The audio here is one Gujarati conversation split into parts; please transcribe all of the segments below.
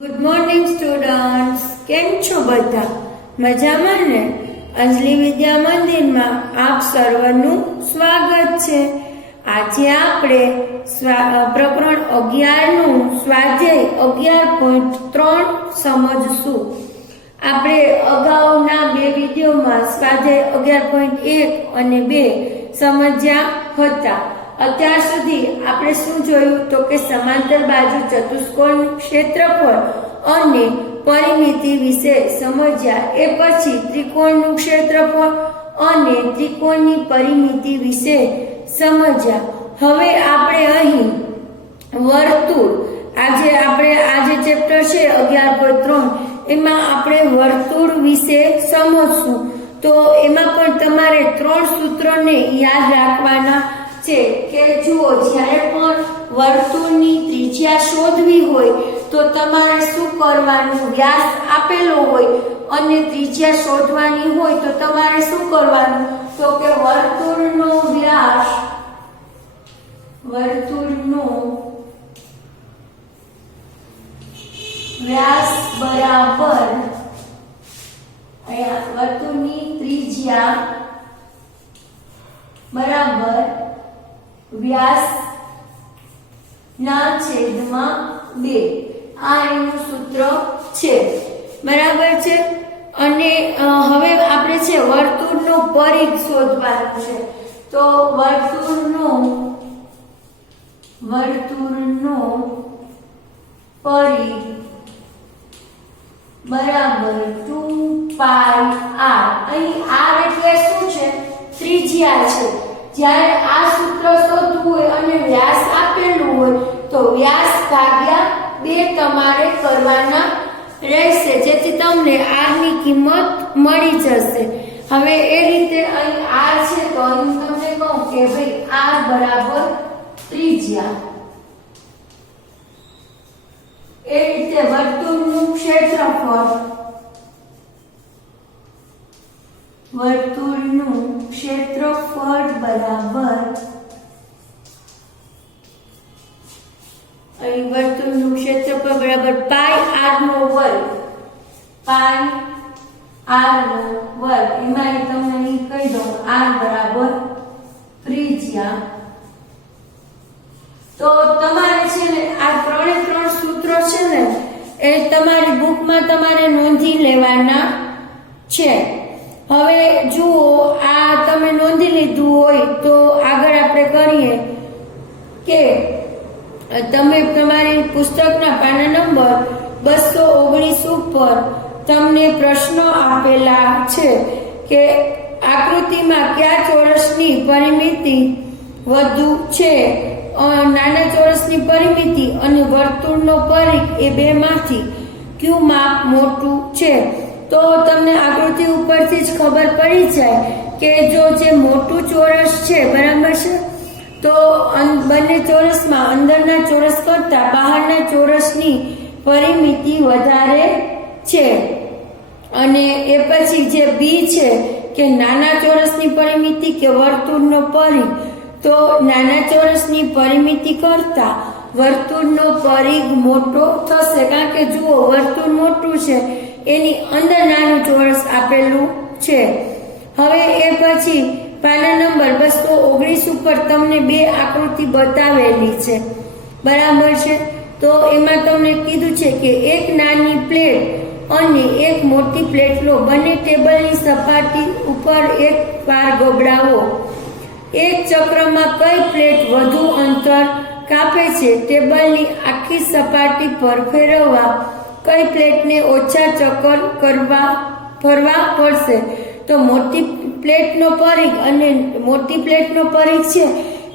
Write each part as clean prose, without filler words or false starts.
ગુડ મોર્નિંગ સ્ટુડન્ટ્સ, કેમ છો બધા? મજામાં ને? અંજલિ વિદ્યા મંદિરમાં આપ સર્વનું સ્વાગત છે. આજે આપણે પ્રકરણ 11 નું સ્વાધ્યાય 11.3 સમજશું. આપણે અગાઉના બે વિડીયોમાં સ્વાધ્યાય 11.1 અને 2 સમજ્યા હતા. અત્યાર સુધી આપણે શું જોયું તો કે સમાંતર બાજુ ચતુષ્કોણનું ક્ષેત્રફળ અને પરિમિતિ વિશે સમજ્યા. એ પછી ત્રિકોણનું ક્ષેત્રફળ અને ત્રિકોણની પરિમિતિ વિશે સમજ્યા. હવે આપણે અહીં વર્તુળ, આજે ચેપ્ટર છે 11.3, એમાં આપણે વર્તુળ વિશે સમજશું. તો એમાં પણ તમારે 3 સૂત્રોને યાદ રાખવાના છે કે જુઓ, જ્યારે પણ વર્તુળની ત્રિજ્યા શોધવી હોય તો તમારે શું કરવાનું? વ્યાસ આપેલો હોય અને ત્રિજ્યા શોધવાની હોય તો તમારે શું કરવાનું? તો કે વર્તુળનો વ્યાસ બરાબર અહીંયા વર્તુળની ત્રિજ્યા બરાબર વ્યાસ ના છેદમાં 2. આ એનું સૂત્ર છે, બરાબર છે. અને હવે આપણે છે વર્તુળનો પરિઘ શોધવાનો છે. તો વર્તુળનો પરિઘ બરાબર 2πr. અહીં r એટલે શું છે? ત્રિજ્યા છે. જ્યારે આ સૂત્ર શોધવું હોય અને વ્યાસ આપેલું હોય તો વ્યાસ ભાગ્યા 2 તમારે કરવાના રહેશે, જેથી તમને r ની કિંમત મળી જશે. હવે એ રીતે અહીં r છે તો અહીં તમને કહું કે ભાઈ r બરાબર ત્રિજ્યા. એ રીતે વર્તુળનું ક્ષેત્રફળ બરાબર અહીં વર્તુળનું ક્ષેત્રફળ બરાબર પાઈ r નો વર્ગ. એમાં તમને અહીં કહી દઉં r બરાબર ત્રિજ્યા. તો તમારે છે ને આ 3 સૂત્રો છે ને એ તમારી બુકમાં તમારે નોંધી લેવાના છે. હવે જુઓ, આ તમે નોંધી લીધું હોય તો આગળ આપણે કરીએ કે તમે તમારી પુસ્તકના પાના નંબર 219 ઉપર તમને પ્રશ્નો આપેલા છે કે આકૃતિમાં કયા ચોરસની પરિમિતિ વધુ છે? નાના ચોરસની પરિમિતિ અને વર્તુળનો પરિઘ એ બેમાંથી કયું માપ મોટું છે? તો તમને આકૃતિ ઉપરથી જ ખબર પડી જાય કે જો જે મોટું ચોરસ છે, બરાબર છે, તો બંને ચોરસમાં અંદરના ચોરસ કરતા બહારના ચોરસની પરિમિતિ વધારે છે. અને એ પછી જે બી છે કે નાના ચોરસની પરિમિતિ કે વર્તુળનો પરિઘ, તો નાના ચોરસની પરિમિતિ કરતા વર્તુળનો પરિઘ મોટો થશે, કારણ કે જુઓ વર્તુળ મોટું છે, એની અંદર નાનું ચોરસ આપેલું છે. હવે એ પછી પાના નંબર 219 ઉપર તમને 2 આકૃતિ બતાવેલી છે, બરાબર છે. તો એમાં તમને કીધું છે કે એક નાની પ્લેટ અને એક મોટી પ્લેટ લો, બંને ટેબલની સપાટી ઉપર એક વાર ગબડાવો. એક ચક્રમાં કઈ પ્લેટ વધુ અંતર કાપે છે? ટેબલની આખી સપાટી પર ફેરવવા કઈ પ્લેટને ઓછા ચક્કર ફરવા પડશે? તો મોટી પ્લેટનો પરિઘ અને મોટી પ્લેટનો પરિઘ છે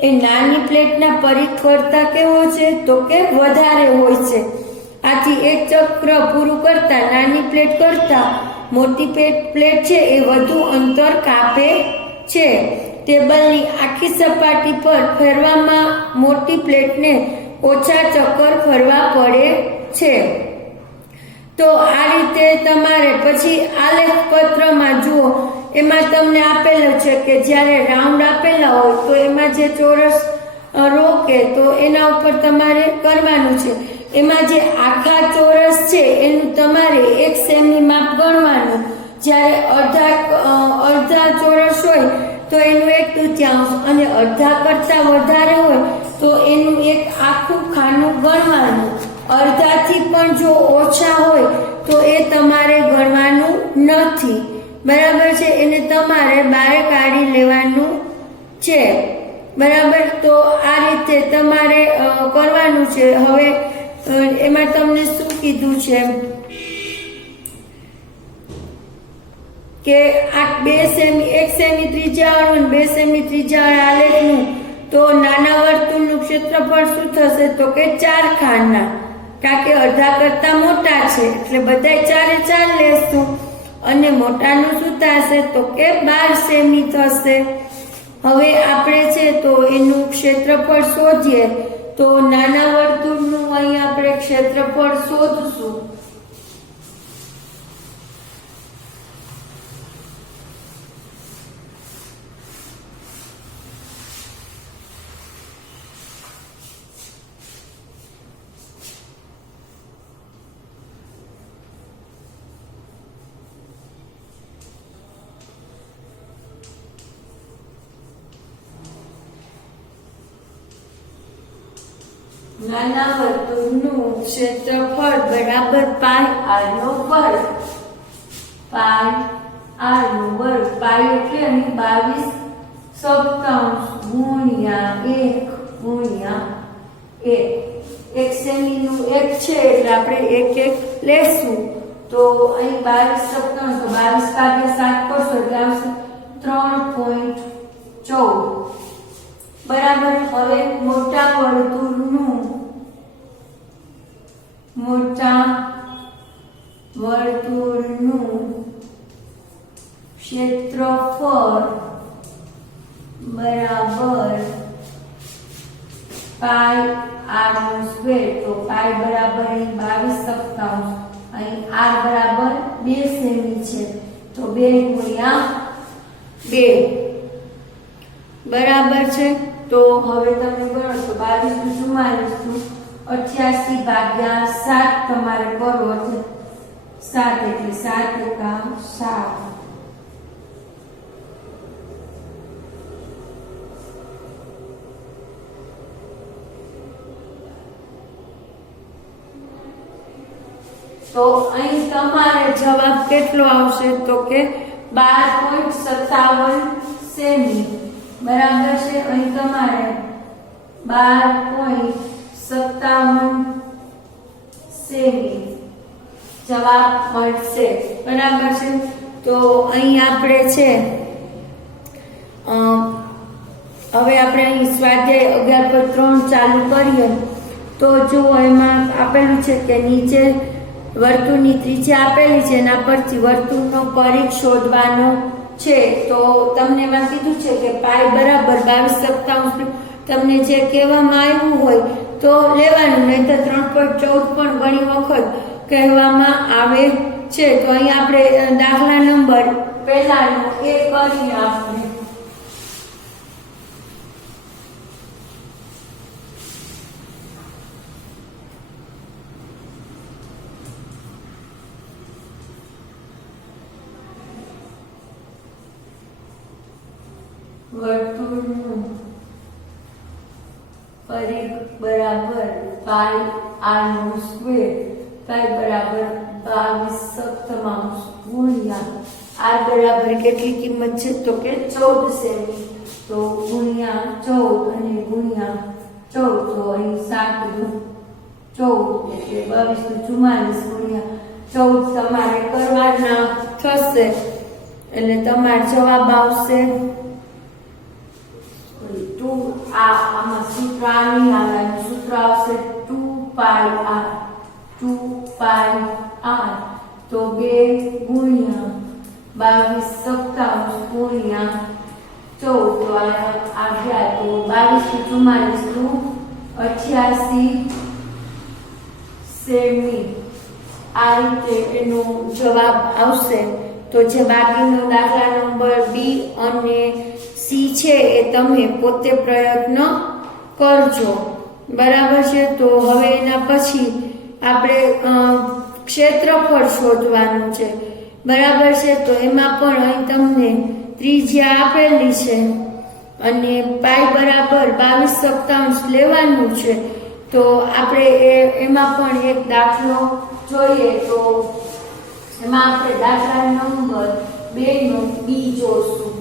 એ નાની પ્લેટના પરિઘ કરતા કેવો છે? તો કે વધારે હોય છે. આથી એક ચક્ર પૂરું કરતા નાની પ્લેટ કરતા મોટી પ્લેટ છે એ વધુ અંતર કાપે છે. ટેબલની આખી સપાટી પર ફેરવામાં મોટી પ્લેટને ઓછા ચક્કર ફરવા પડે છે. તો આ રીતે તમારે પછી આલેખ પત્રમાં જુઓ, એમાં તમને આપેલું છે કે જ્યારે રાઉન્ડ આપેલા હોય તો એમાં જે ચોરસ રોકે તો એના ઉપર તમારે કરવાનું છે એમાં જે આખા ચોરસ છે એનું તમારે 1 સેમી માપ ગણવાનું. જ્યારે અડધા ચોરસ હોય તો એનું 1/3 અને અડધા કરતા વધારે હોય તો એનું એક આખું ખાનું ગણવાનું. અડધાથી પણ જો ઓછા હોય તો એ તમારે ગણવાનું નથી. બરાબર છે, એને તમારે બહાર કાઢી લેવાનું છે. બરાબર, તો આ રીતે તમારે કરવાનું છે. હવે એમાં તમને શું કીધું છે કે આ 2 સેમી 1 સેમી ત્રિજ્યાવાળું 2 સેમી ત્રિજ્યાવાળા આલેખનું તો નાના વર્તુળનું ક્ષેત્રફળ શું થશે તો કે 4 ખાના, કારણ કે અડધા કરતા મોટા છે એટલે બધાય 4 લેશું. અને મોટાનું શું થશે તો કે 12 સેમી થશે. હવે આપણે છે તો એનું ક્ષેત્રફળ શોધીએ. તો નાના વર્તુળનું અહીં આપણે ક્ષેત્રફળ શોધશું. નાના વર્તુળનું ક્ષેત્રફળ બરાબર પાઈ r નો વર્ગ. પાઈ r નો વર્ગ, પાઈ એટલે અહીં 22/7 ગુણ્યા 1 ગુણ્યા 1. 1 સેમી નું 1 છે એટલે આપણે 1 લેશું. તો અહીં 22/7 તો 22 × 7 કરશો એટલે આવશે 3.14. બરાબર. હવે મોટા વર્તુળનું ક્ષેત્રફળ બરાબર પાઈ r નો સ્ક્વેર. તો પાઈ બરાબર અહીં 22/7, અહીં r બરાબર 2 સેમી છે તો 2 ગુણ્યા 2. બરાબર છે. તો હવે તમે ગણો તો 22 × 88 ભાગ્યા 7 તમારે કરો એટલે 7 એટલે 7 એકા 7. તો અહીં તમારે જવાબ કેટલો આવશે તો કે 12.57 સેમી. બરાબર છે. અહીં તમારે 12.57 સેમી જવાબ મળશે. બરાબર છે. તો અહીં આપણે છે હવે આપણે અહીં સ્વાધ્યાય 11.3 ચાલુ કરીએ. તો જો એમાં આપેલું છે કે નીચે વર્તુળની ત્રિજ્યા આપેલી છે, એના પરથી વર્તુળનો પરિઘ શોધવાનો છે. તો તમને એમાં કીધું છે કે પાઈ બરાબર 22/7 તમને જે કહેવામાં આવ્યું હોય તો લેવાનું, નહીં તો 3.14 પણ ઘણી વખત કહેવામાં આવે છે. તો અહીં આપણે દાખલા નંબર પહેલાનો એ કરીએ. આપણે વર્તુળનું પરિઘ બરાબર પાઈ r નો સ્ક્વેર. પાઈ બરાબર 22/7 ગુણ્યા r બરાબર કેટલી કિંમત છે તો કે 14 સેમી. તો ગુણ્યા 14 અને ગુણ્યા 14 તો અહીં 7 14 એટલે 22 ગુણ્યા 14 તમારે કરવાના થશે એટલે તમારો જવાબ આવશે આમાં સૂત્ર નહીં આવે, સૂત્ર આવશે 2πr. તો 2 ગુણ્યા 22/7 ગુણ્યા 14 તો આવ્યા તો 22 88 સેમી. આ રીતે એનો જવાબ આવશે. તો જે બાકીનો દાખલા નંબર બી અને સી છે એ તમે પોતે પ્રયત્ન કરજો. બરાબર છે. તો હવે એના એના પછી આપણે ક્ષેત્રફળ શોધવાનું છે, બરાબર છે. તો એમાં પણ અહીં તમને ત્રિજ્યા આપેલી છે અને પાઈ બરાબર 22/27 લેવાનું છે. તો આપણે એમાં પણ એક દાખલો જોઈએ. તો એમાં આપણે દાખલા નંબર 2 નો બી જોશું.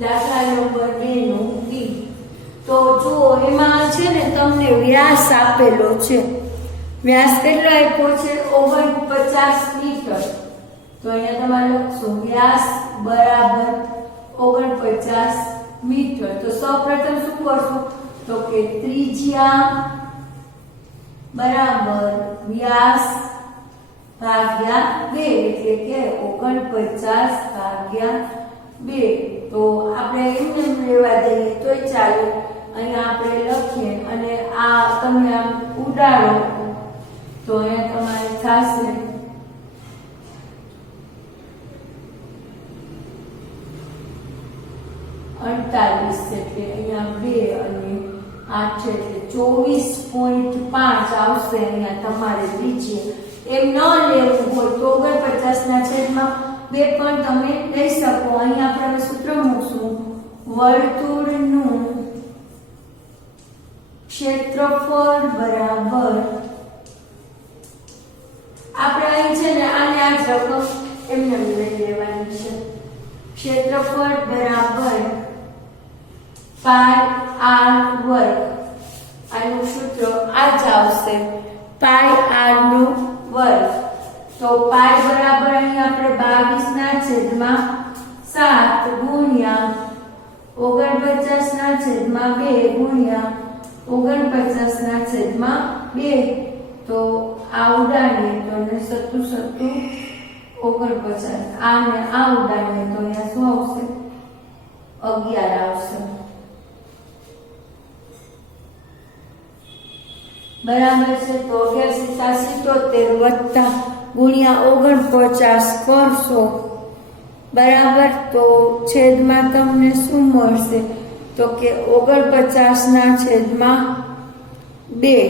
દાખલા નંબર 2 નો બી. તો જુઓ, એમાં છે ને તમને વ્યાસ આપેલો છે. વ્યાસ કેટલો આપ્યો છે? 49 મીટર. તો અહીંયા તમારે લખશું વ્યાસ બરાબર 49 મીટર. તો સૌપ્રથમ શું કરશું? તો કે ત્રિજ્યા બરાબર વ્યાસ ભાગ્યા 2 એટલે કે 49/2. તો આપણે એમને લેવા દઈએ તોય ચાલે. અહીંયા આપણે લખીએ અને આ તમે આમ ઉડાડો તો અહીંયા તમારે થશે 48 એટલે અહીંયા 2 અને 8 એટલે 24.5 આવશે. અહીંયા તમારે ત્રિજ્યા એમ ન લેવું હોય તો 49/2 પણ તમે લઈ શકો. અહીંયા આપણે સૂત્ર મૂકશું, વર્તુળનું ક્ષેત્રફળ બરાબર, આપણે અહીં છે ને આને આ જ રકમ એમને લઈ લેવાની છે. ક્ષેત્રફળ બરાબર પાઈ આર વર્ગ. આનું સૂત્ર આ જ આવશે, પાઈ આર નું વર્ગ. તો પાઈ બરાબર અહીં આપણે 22/7 ગુણ્યા 49/2 ગુણ્યા 49/2. તો આ ઉડાડીએ તો 7 49. આને આ ઉડાડીએ તો અહીંયા શું આવશે? 11 આવશે. બરાબર છે. તો 11/77 વત્તા ગુણ્યા 49 કરશો, બરાબર. તો છેદમાં તમને શું મળશે? તો કે 49/2.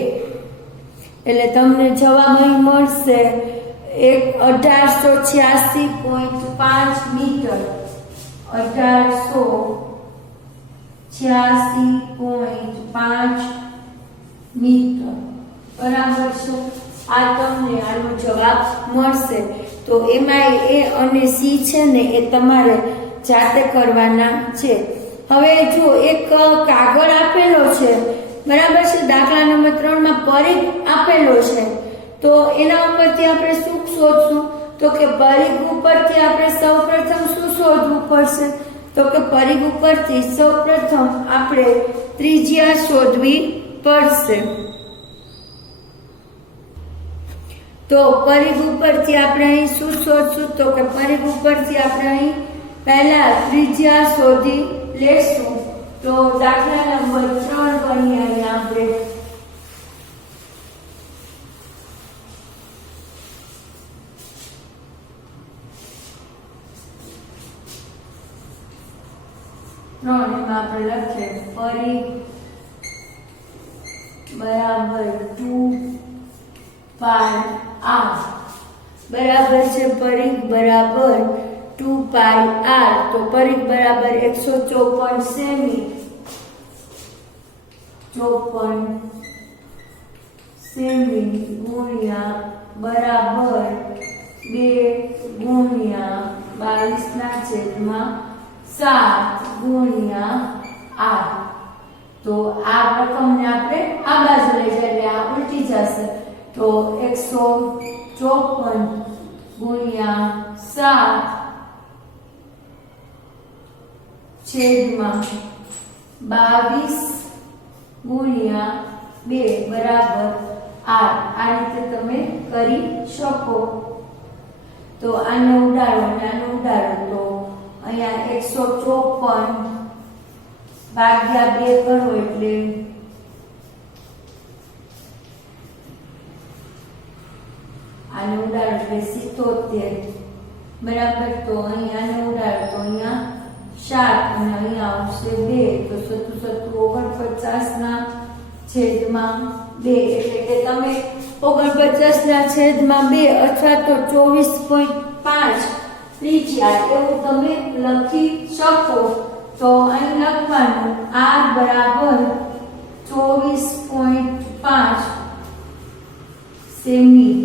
એટલે તમને જવાબ અહીં મળશે 1886.5 મીટર. 1886.5 મીટર. બરાબર છે. આ તમને આનો જવાબ મળશે. તો એમાં એ અને સી છે ને એ તમારે જાતે કરવાના છે. હવે જો એક કાગળ આપેલો છે, બરાબર છે. દાખલા નંબર 3 માં પરિઘ આપેલો છે. તો એના ઉપરથી આપણે શું શોધશું? તો કે પરિઘ ઉપરથી આપણે સૌપ્રથમ શું શોધવું પડશે? તો કે પરિઘ ઉપરથી સૌપ્રથમ આપણે ત્રિજ્યા શોધવી પડશે. તો પરિઘ ઉપરથી આપણે અહીં શું શોધશું? તો કે પરિઘ ઉપરથી આપણે અહીં પહેલા ત્રિજ્યા શોધી લેશું. તો દાખલા નંબર 3 ગણીએ. અહીંયા આપણે લખીએ પરિઘ બરાબર 2 પાઈ આર. બરાબર છે. પરિઘ બરાબર 2 પાઈ આર. તો પરિઘ બરાબર 154 સેમી. 54 સેમી ગુણ્યા બરાબર 2 ગુણ્યા 22/7 ગુણ્યા 8. તો આ રકમને આપણે આ બાજુ લઈ જઈએ એટલે આ ઉલટી જશે. તો 154 ગુણ્યા 7 છેદમાં 22 ગુણ્યા 2 બરાબર 8. આ રીતે તમે કરી શકો. તો આને ઉડાડો અને આને ઉડાડો તો અહીંયા 154 ભાગ્યા 2 કરો એટલે આને ઉડાડો એટલે 77. બરાબર. તો અહીંયા આને ઉડાડો તો અહીંયા 7 અને અહીંયા આવશે 2. તો 7 49 ના છેદમાં 2 એટલે કે તમે 49/2 અથવા તો 24.5 ત્રિજ્યા એવું તમે લખી શકો. તો અહીં લખવાનું r બરાબર 24.5 સેમી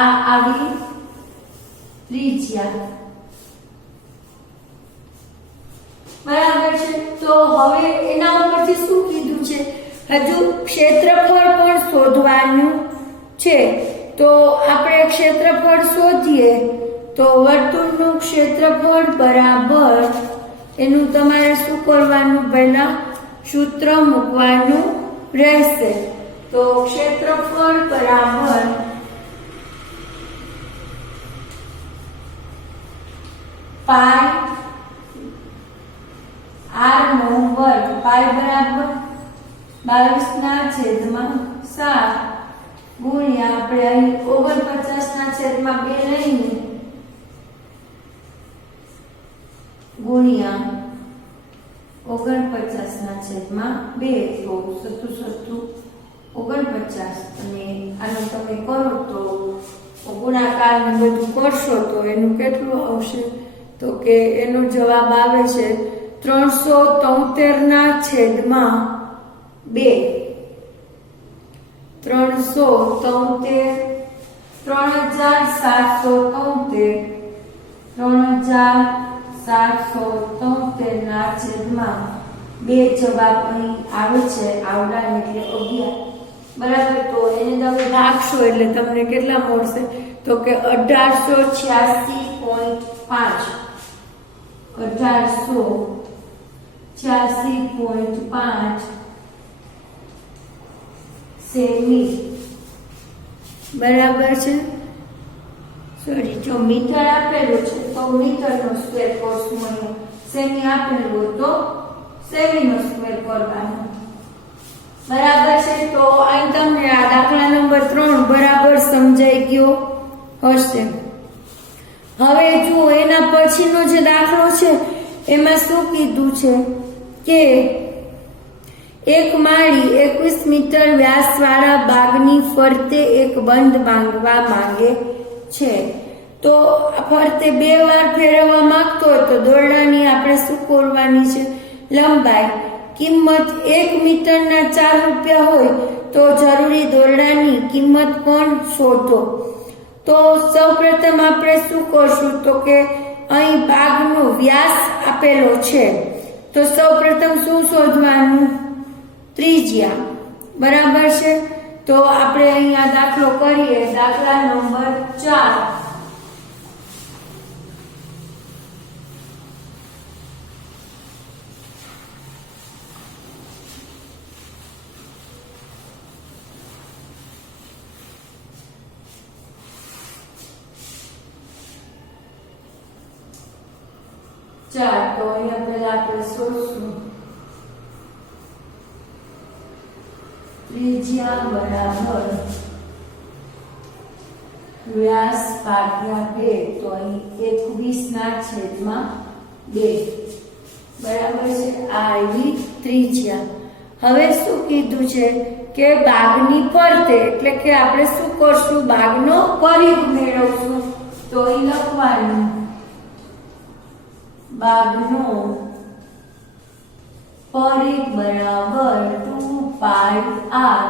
આ આવી ત્રિજ્યા. બરાબર છે. તો હવે એના ઉપરથી શું કીધું છે, હજુ ક્ષેત્રફળ પણ શોધવાનું છે. તો આપણે ક્ષેત્રફળ શોધીએ તો વર્તુળનું ક્ષેત્રફળ બરાબર એનું તમારે શું કરવાનું, પહેલા સૂત્ર મૂકવાનું રહેશે. તો ક્ષેત્રફળ બરાબર પાઈ r નો વર્ગ, પાઈ બરાબર 22/7 ગુણ્યા આપણે અહીં 49/2 લઈને ગુણ્યા 49/2 તો 49 અને આનો તમે કરો તો ગુણાકાર ને બધું કરશો તો એનું કેટલું આવશે, તો કે એનો જવાબ આવે છે 373/2. 3773/2 જવાબ અહીં આવે છે, આવડા એટલે 11. બરાબર. તો એને તમે રાખશો એટલે તમને કેટલા મળશે, તો કે 1886.5 1886.5 સેમી. બરાબર છે. સોરી, જો મીટર આપેલું છે તો મીટરનો સ્ક્વેર કરશું, અહીંયા સેમી આપેલું હોય તો સેમીનો સ્ક્વેર કરવાનો. બરાબર છે. તો અહીં તમને આ દાખલા નંબર 3 બરાબર સમજાઈ ગયો હશે. હવે જુઓ એના પછીનો જે દાખલો છે એમાં શું કીધું છે કે એક માળી 21 મીટર વ્યાસવાળા બાગની ફરતે એક બંધ બાંધવા માંગે છે. તો ફરતે 2 વાર ફેરવવા માંગતો હોય તો દોરડાની આપણે શું કરવાની છે, લંબાઈ. કિંમત 1 મીટરના 4 રૂપિયા હોય તો જરૂરી દોરડાની કિંમત પણ શોધો. તો સૌપ્રથમ આપણે શું કરશું, તો કે અહીં બાગનો વ્યાસ આપેલો છે તો સૌપ્રથમ શું શોધવાનું, ત્રિજ્યા. બરાબર છે. તો આપણે અહીં આ દાખલો કરીએ, દાખલા નંબર 4. તો અહીંયા પહેલા આપણે શોધશું ત્રિજ્યા બરાબર વ્યાસ ભાગ્યા 2. તો અહીં 21/2. બરાબર છે. આ આવી ત્રિજ્યા. હવે શું કીધું છે કે બાગની ફરતે, એટલે કે આપણે શું કરશું, બાગનો પરિઘ મેળવશું. તો અહીં લખવાનું બાગનો પરિઘ બરાબર 2πr.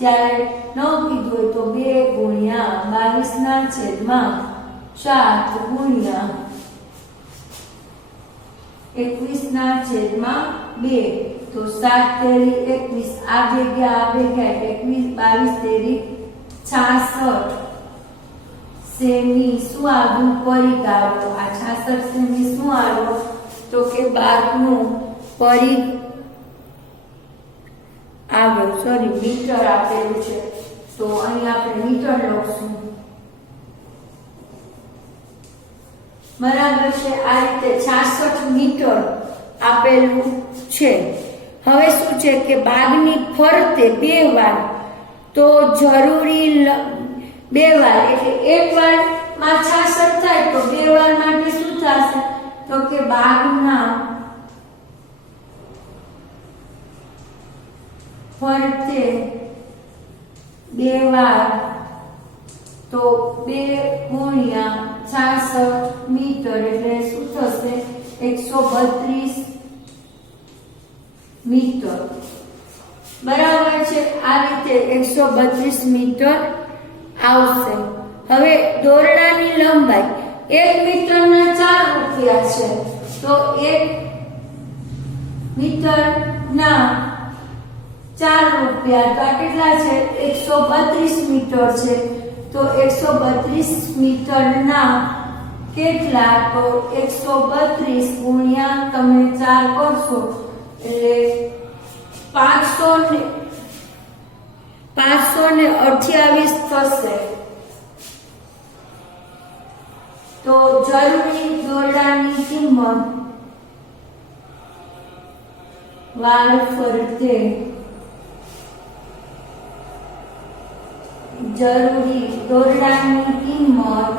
જ્યારે ન કીધું હોય તો 2 ગુણ્યા 22/7 ગુણ્યા 21/2. તો 7 તેરી 21, આ ભેગા 21, 22 તેરી 66 સેમી. શું આવ્યું, પરિઘ આવ્યો. આ 66 સેમી શું આવ્યો, તો કે બાગનું પરિઘ આવ્યો. સોરી, મીટર આપેલું છે તો અહીં આપણે મીટર લખશું. બરાબર છે. આ રીતે 66 મીટર આપેલું છે. હવે શું છે કે બાગની ફરતે 2 વાર, તો જરૂરી 2 વાર એટલે 1 વાર માં 66 થાય તો 2 વાર માટે શું થશે, તો કે બાગના ફરતે 2 વાર તો 2 ગુણ્યા 66 મીટર એટલે શું થશે 132 મીટર બરાબર છે। આ રીતે 132 મીટર આવશે। હવે દોરડાની લંબાઈ 1 મીટરના 4 રૂપિયા છે તો 1 મીટરના 4 રૂપિયા તો આ કેટલા છે 132 મીટર છે તો 132 મીટરના કેટલા તો 132 ગુણ્યા તમે 4 કરશો એટલે 528 થશે। તો જરૂરી દોરડાની કિંમત વાળ ફરતે જરૂરી દોરડાની કિંમત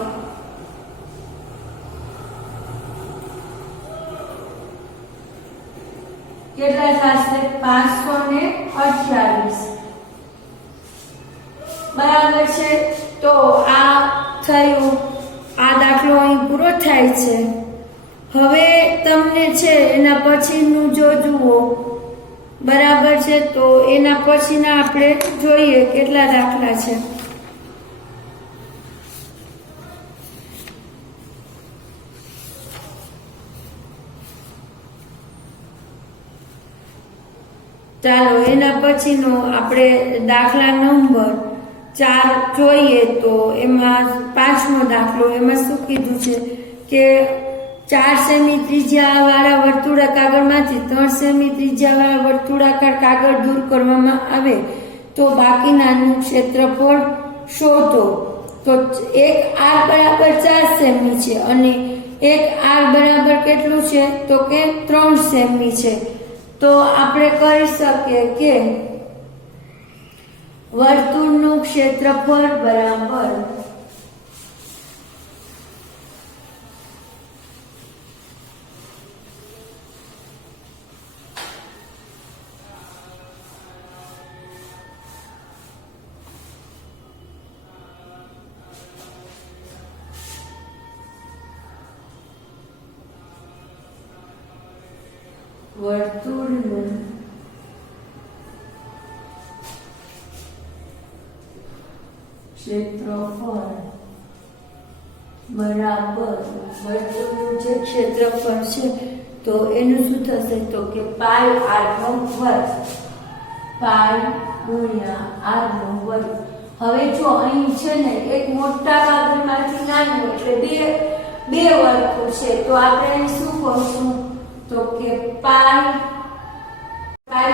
કેટલા થશે 528 બરાબર છે। તો આ થયું આ દાખલો અહીં પૂરો થાય છે। હવે તમને છે એના પછીનું જો જુઓ બરાબર છે તો એના પછીના આપણે જોઈએ કેટલા દાખલા છે। ચાલો એના પછીનો આપણે દાખલા નંબર 4 જોઈએ તો એમાં 5મો દાખલો એમાં શું કીધું છે કે 4 સેમી ત્રિજ્યા વાળા વર્તુળાકાર કાગળમાંથી 3 સેમી ત્રિજ્યા વાળા વર્તુળાકાર કાગળ દૂર કરવામાં આવે તો બાકીનાનું ક્ષેત્રફળ શોધો। તો એક r બરાબર 4 સેમી છે અને એક r બરાબર કેટલું છે તો કે 3 સેમી છે। તો આપણે કરી શકીએ કે વર્તુળનું ક્ષેત્રફળ બરાબર વર્તુળનું ક્ષેત્રફળ બરાબર વર્તુળનું જે ક્ષેત્રફળ છે તો એનું શું થશે તો કે પાઈ r નો વર્ગ પાઈ ગુણ્યા r નો વર્ગ। હવે જો અહીં છે ને એક મોટા કાગળમાંથી નાનું એટલે બે વર્તુળ છે તો આપણે અહીં શું કરશું તો કે પાઈ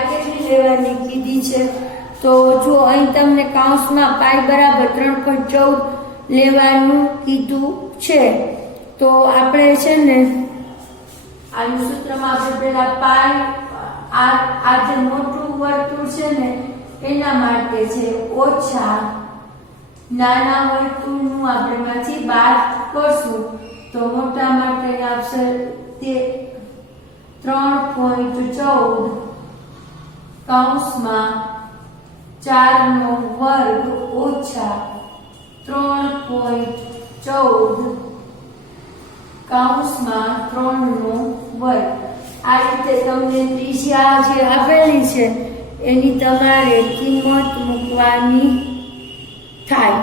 કેટલી લેવાની કીધી છે તો જો અહીં તમને કૌંસમાં પાઈ બરાબર 3.14 લેવાનું કીધું છે તો આપણે છે ને આનું સૂત્રમાં આપણે પહેલા પાઈ આ જે મોટું વર્તુળ છે ને એના માટે છે ઓછા નાના વર્તુળનું આપણે માંથી બાદ કરશું તો મોટા માટે આવશે તે 3.14 કૌંસમાં 4 નો વર્ગ ઓછા 3.14 કૌંસમાં 3 નો વર્ગ। આ રીતે તમને ત્રિજ્યા જે આપેલી છે એની તમારે કિંમત મૂકવાની થાય।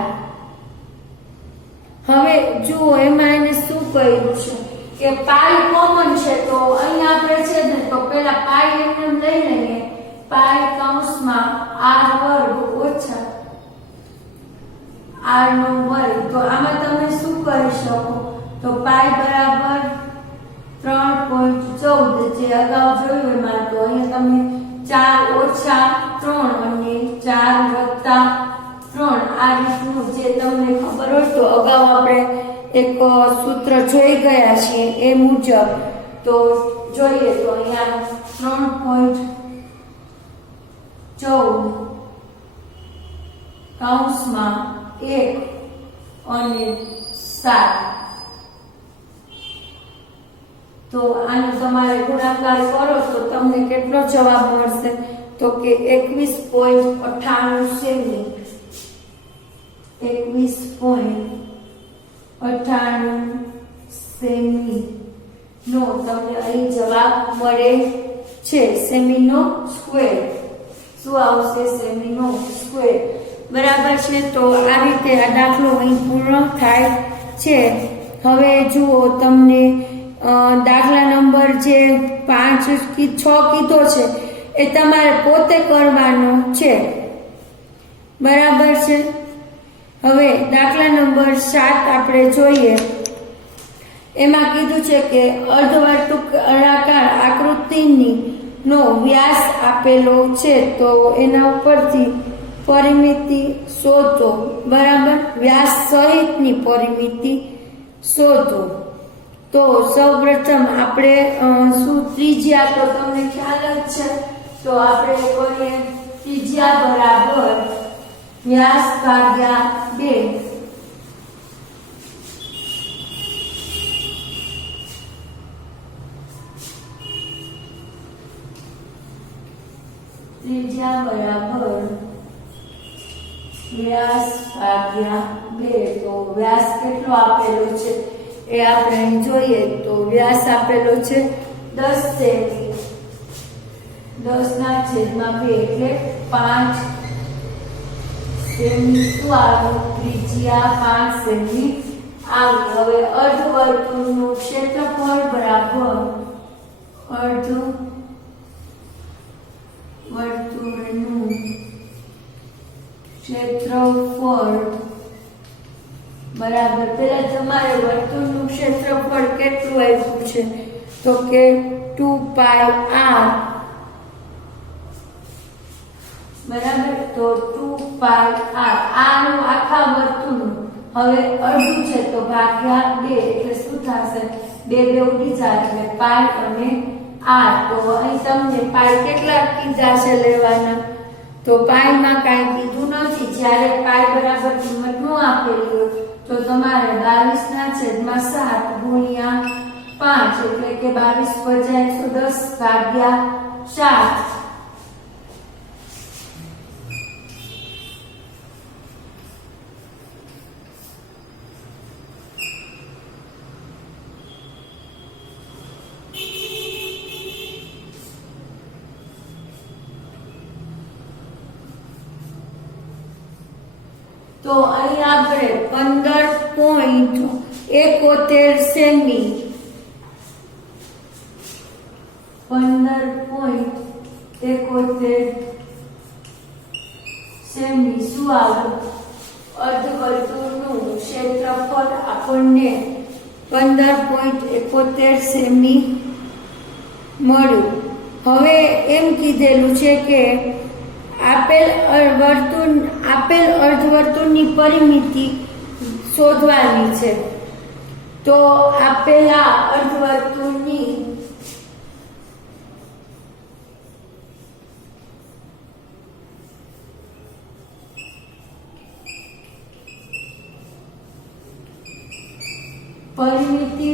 હવે જુઓ એમાં એને શું કર્યું છે કે પાઈ કોમન છે તો અહીં આપણે છે ને તો પેલા પાઈ એમને લઈ લઈએ પાઈ કૌંસમાં r વર્ગ ઓછા r નો વર્ગ તો આમાં તમે શું કરી શકો તો પાઈ બરાબર 3.14 જે અગાઉ જોયું એમાં તો અહીંયા તમે 4 ઓછા 3 અને 4 વત્તા 3 આ રીતનું જે તમને ખબર હોય તો અગાઉ આપણે એક સૂત્ર જોઈ ગયા છે એ મુજબ તો જોઈએ તો અહીંયા 3.14 કૌંસમાં 1 અને 7 તો આનો તમારે ગુણાકાર કરો તો તમને કેટલો જવાબ મળશે તો કે 21.98 સેમી। 23.98 સેમી નો તમને અહીં જવાબ મળે છે. સેમીનો સ્ક્વેર શું આવશે? સેમીનો સ્ક્વેર. બરાબર છે. તો આ રીતે આ દાખલો અહીં પૂર્ણ થાય છે. હવે જુઓ, તમને દાખલા નંબર જે 5 કે 6 કીધો છે એ તમારે પોતે કરવાનો છે. બરાબર છે. હવે દાખલા નંબર 7 આપણે જોઈએ. એમાં કીધું છે કે અર્ધવર્તુળાકાર આકૃતિની નો વ્યાસ આપેલો છે, તો એના ઉપરથી પરિમિતિ શોધો. બરાબર, વ્યાસ સહિતની પરિમિતિ શોધો. તો સૌપ્રથમ આપણે શું ત્રિજ્યા તો તમને ખ્યાલ જ છે, તો આપણે કરીએ ત્રિજ્યા બરાબર વ્યાસ ભાગ્યા 2. ત્રિજ્યા બરાબર વ્યાસ ભાગ્યા 2. તો વ્યાસ કેટલો આપેલો છે એ આપણે અહીં જોઈએ. તો વ્યાસ આપેલો છે 10 સેમી. 10/2 એટલે 5 સેમી. શું આવ્યું? ત્રિજ્યા 5 સેમી આવી. હવે અર્ધવર્તુળનું ક્ષેત્રફળ બરાબર અર્ધવર્તુળનું ક્ષેત્રફળ બરાબર, પહેલા તમારે વર્તુળનું ક્ષેત્રફળ કેટલું આપ્યું છે? તો કે 2πr. બરાબર, તો 2πr આનું આખા વર્તુળનું. હવે અડધું છે તો ભાગ્યા 2 એટલે શું થશે? 2 ઉડી જાય એટલે પાઈ અને r. તો અહીં તમને પાઈ કેટલા કીધા છે લેવાના? તો પાઈમાં કાંઈ કીધું નથી. જ્યારે પાઈ બરાબર કિંમત ન આપેલી હોય તો તમારે 22/7 ગુણ્યા 5 એટલે કે 22/110 ભાગ્યા 4. તો અહીં આપણે 15.71 સેમી 15.71 સેમી શું આવ્યું? અર્ધવર્તુળનું ક્ષેત્રફળ આપણને 15.71 સેમી મળ્યું. હવે એમ કીધેલું છે કે આપેલ અર્ધવર્તુળની પરિમિતિ શોધવાની છે. તો આપેલા અર્ધવર્તુળની પરિમિતિ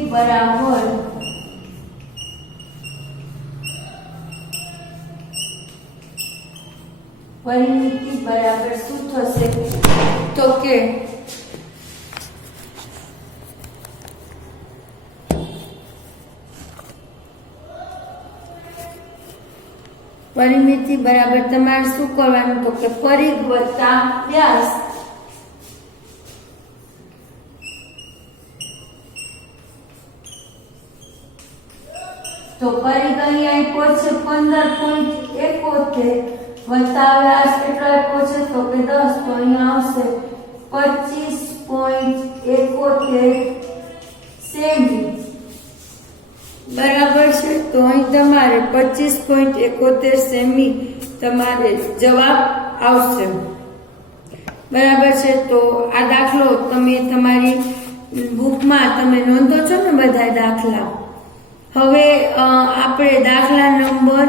બરાબર શું થશે? તો કે પરિમિતિ બરાબર તમારે શું કરવાનું? તો કે પરિઘ વત્તા વ્યાસ. તો પરિઘ અહીં આપ્યો છે 15.71 વત્તા વ્યાસ કેટલો આપ્યો છે? તો કે 10. તો અહીંયા આવશે 25.71 સેમી. બરાબર છે. તો અહીં તમારે 25.71 સેમી તમારે જવાબ આવશે. બરાબર છે. તો આ દાખલો તમે તમારી બુકમાં તમે નોંધો છો ને બધા દાખલા. હવે આપણે દાખલા નંબર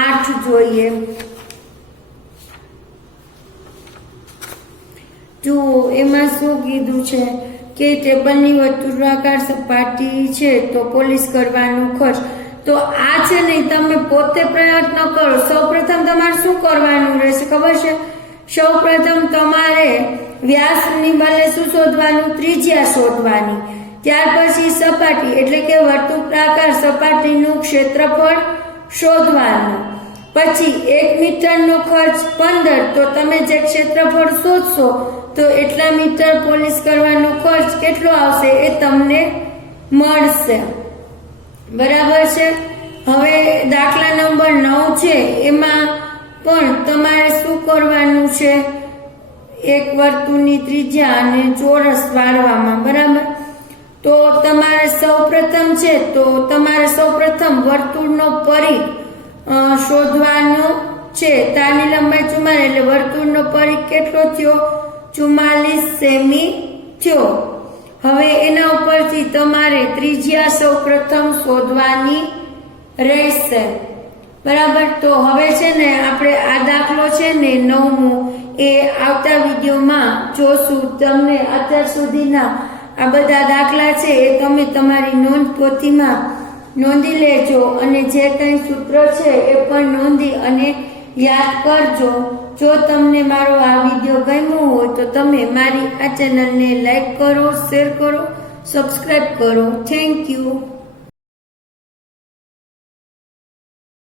8 જોઈએ. જુઓ, એમાં શું કીધું છે કે ટેબલની વર્તુળાકાર સપાટી છે તો પોલિશ કરવાનો ખર્ચ. તો આ છે ને તમે પોતે પ્રયત્ન કરો. સૌપ્રથમ તમારે શું કરવાનું રહેશે ખબર છે? સૌપ્રથમ તમારે વ્યાસની બદલે શું શોધવાનું? ત્રિજ્યા શોધવાની. ત્યાર પછી સપાટી એટલે કે વર્તુળાકાર સપાટીનું ક્ષેત્રફળ શોધવાનું. પછી 1 મીટરનો ખર્ચ 15, તો તમે જે ક્ષેત્રફળ શોધશો તો એટલા મીટર પોલિશ કરવાનો ખર્ચ કેટલો આવશે એ તમને મળશે. બરાબર છે. હવે દાખલા નંબર 9 છે, એમાં પણ તમારે શું કરવાનું છે? એક વર્તુળની ત્રિજ્યા અને ચોરસ વાળવામાં. બરાબર. તો તમારે સૌપ્રથમ છે, તો તમારે સૌપ્રથમ વર્તુળનો પરિઘ શોધવાનો છે. તારની લંબાઈ 44, એટલે વર્તુળનો પરિઘ કેટલો થયો? 44 સેમી થયો. હવે એના ઉપરથી તમારે ત્રિજ્યા સૌપ્રથમ શોધવાની રહેશે. બરાબર. તો હવે છે ને આપણે આ દાખલો છે ને 9મો એ આવતા વિડીયોમાં જોશું. તમને અત્યાર સુધીના આ બધા દાખલા છે એ તમે તમારી નોંધ પોથીમાં નોંધી લેજો અને જે કંઈ સૂત્ર છે એ પણ નોંધી અને યાદ કરજો. જો તમને મારો આ વિડીયો ગમ્યો હોય તો તમે મારી આ ચેનલને લાઈક કરો, શેર કરો, સબસ્ક્રાઇબ કરો. Thank you.